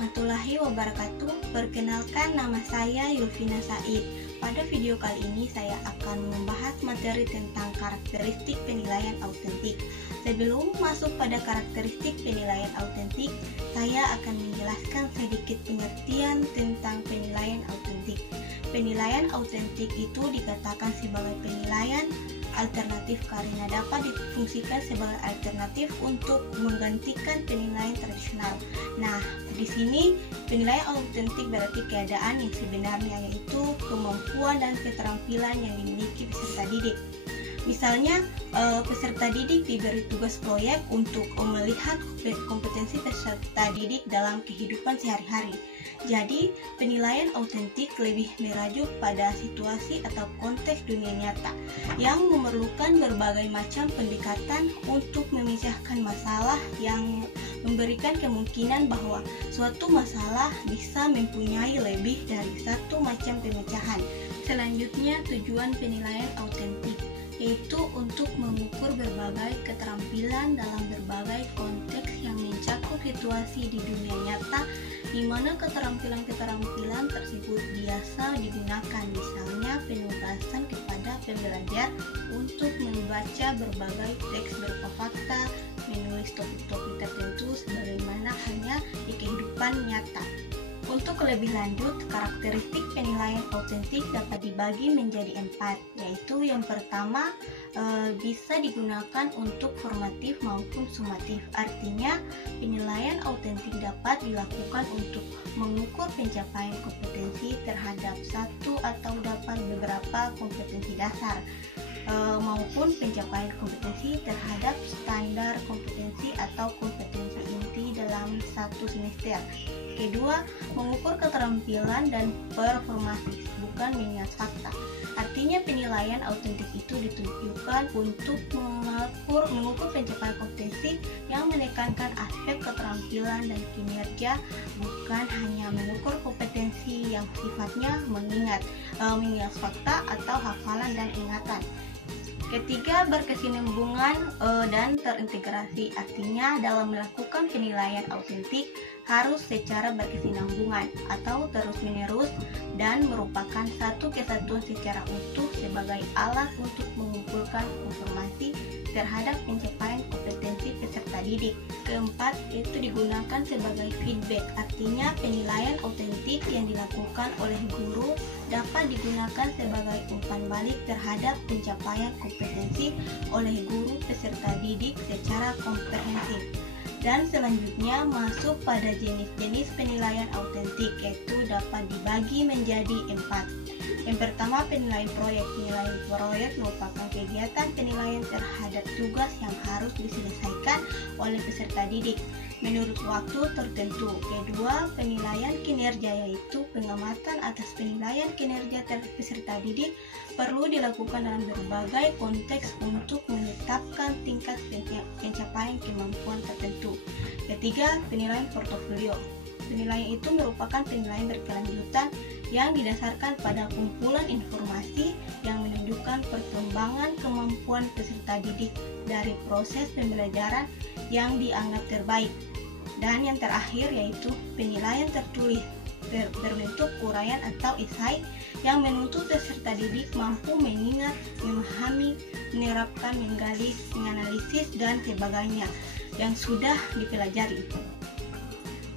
warahmatullahi wabarakatuh. Perkenalkan, nama saya Yulvina Said. Pada video kali ini saya akan membahas materi tentang karakteristik penilaian autentik. Sebelum masuk pada karakteristik penilaian autentik, saya akan menjelaskan sedikit pengertian tentang penilaian autentik. Penilaian autentik itu dikatakan sebagai penilaian alternatif karena dapat difungsikan sebagai alternatif untuk menggantikan penilaian tradisional. Nah, di sini penilaian autentik berarti keadaan yang sebenarnya, yaitu kemampuan dan keterampilan yang dimiliki peserta didik. Misalnya, peserta didik diberi tugas proyek untuk melihat kompetensi peserta didik dalam kehidupan sehari-hari. Jadi, penilaian autentik lebih merujuk pada situasi atau konteks dunia nyata yang memerlukan berbagai macam pendekatan untuk memecahkan masalah, yang memberikan kemungkinan bahwa suatu masalah bisa mempunyai lebih dari satu macam pemecahan. Selanjutnya, tujuan penilaian autentik yaitu untuk mengukur berbagai keterampilan dalam berbagai konteks yang mencakup situasi di dunia nyata, di mana keterampilan-keterampilan tersebut biasa digunakan, misalnya penugasan kepada pembelajar untuk membaca berbagai teks berupa fakta, menulis topik-topik tertentu sebagaimana halnya di kehidupan nyata. Untuk lebih lanjut, karakteristik penilaian autentik dapat dibagi menjadi 4, yaitu yang pertama bisa digunakan untuk formatif maupun sumatif. Artinya, penilaian autentik dapat dilakukan untuk mengukur pencapaian kompetensi terhadap satu atau dapat beberapa kompetensi dasar, maupun pencapaian kompetensi terhadap standar kompetensi atau kompetensi inti dalam satu semester. Kedua, mengukur keterampilan dan performatif, bukan mengingat fakta. Artinya, penilaian autentik itu ditujukan untuk mengukur pencapaian kompetensi yang menekankan aspek keterampilan dan kinerja, bukan hanya mengukur kompetensi yang sifatnya mengingat fakta atau hafalan dan ingatan. Ketiga, berkesinambungan dan terintegrasi. Artinya, dalam melakukan penilaian autentik harus secara berkesinambungan atau terus-menerus dan merupakan satu kesatuan secara utuh sebagai alat untuk mengumpulkan informasi terhadap pencapaian kompetensi peserta didik. Keempat, itu digunakan sebagai feedback. Artinya, penilaian autentik yang dilakukan oleh guru dapat digunakan sebagai umpan balik terhadap pencapaian kompetensi oleh guru peserta didik secara komprehensif. Dan selanjutnya masuk pada jenis-jenis penilaian autentik, yaitu dapat dibagi menjadi 4. Yang pertama, penilaian proyek. Penilaian proyek merupakan kegiatan penilaian terhadap tugas yang harus diselesaikan oleh peserta didik menurut waktu tertentu. Kedua, penilaian kinerja, yaitu pengamatan atas penilaian kinerja peserta didik perlu dilakukan dalam berbagai konteks untuk menetapkan tingkat pencapaian kemampuan tertentu. Ketiga, penilaian portofolio. Penilaian itu merupakan penilaian berkelanjutan yang didasarkan pada kumpulan informasi yang menunjukkan perkembangan kemampuan peserta didik dari proses pembelajaran yang dianggap terbaik. Dan yang terakhir yaitu penilaian tertulis berbentuk uraian atau esai yang menuntut peserta didik mampu mengingat, memahami, menerapkan, menggali, menganalisis, dan sebagainya yang sudah dipelajari.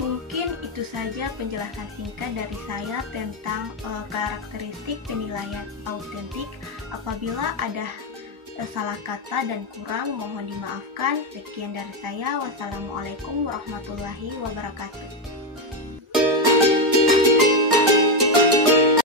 Mungkin itu saja penjelasan singkat dari saya tentang karakteristik penilaian autentik. Apabila ada salah kata dan kurang, mohon dimaafkan. Sekian dari saya. Wassalamualaikum warahmatullahi wabarakatuh.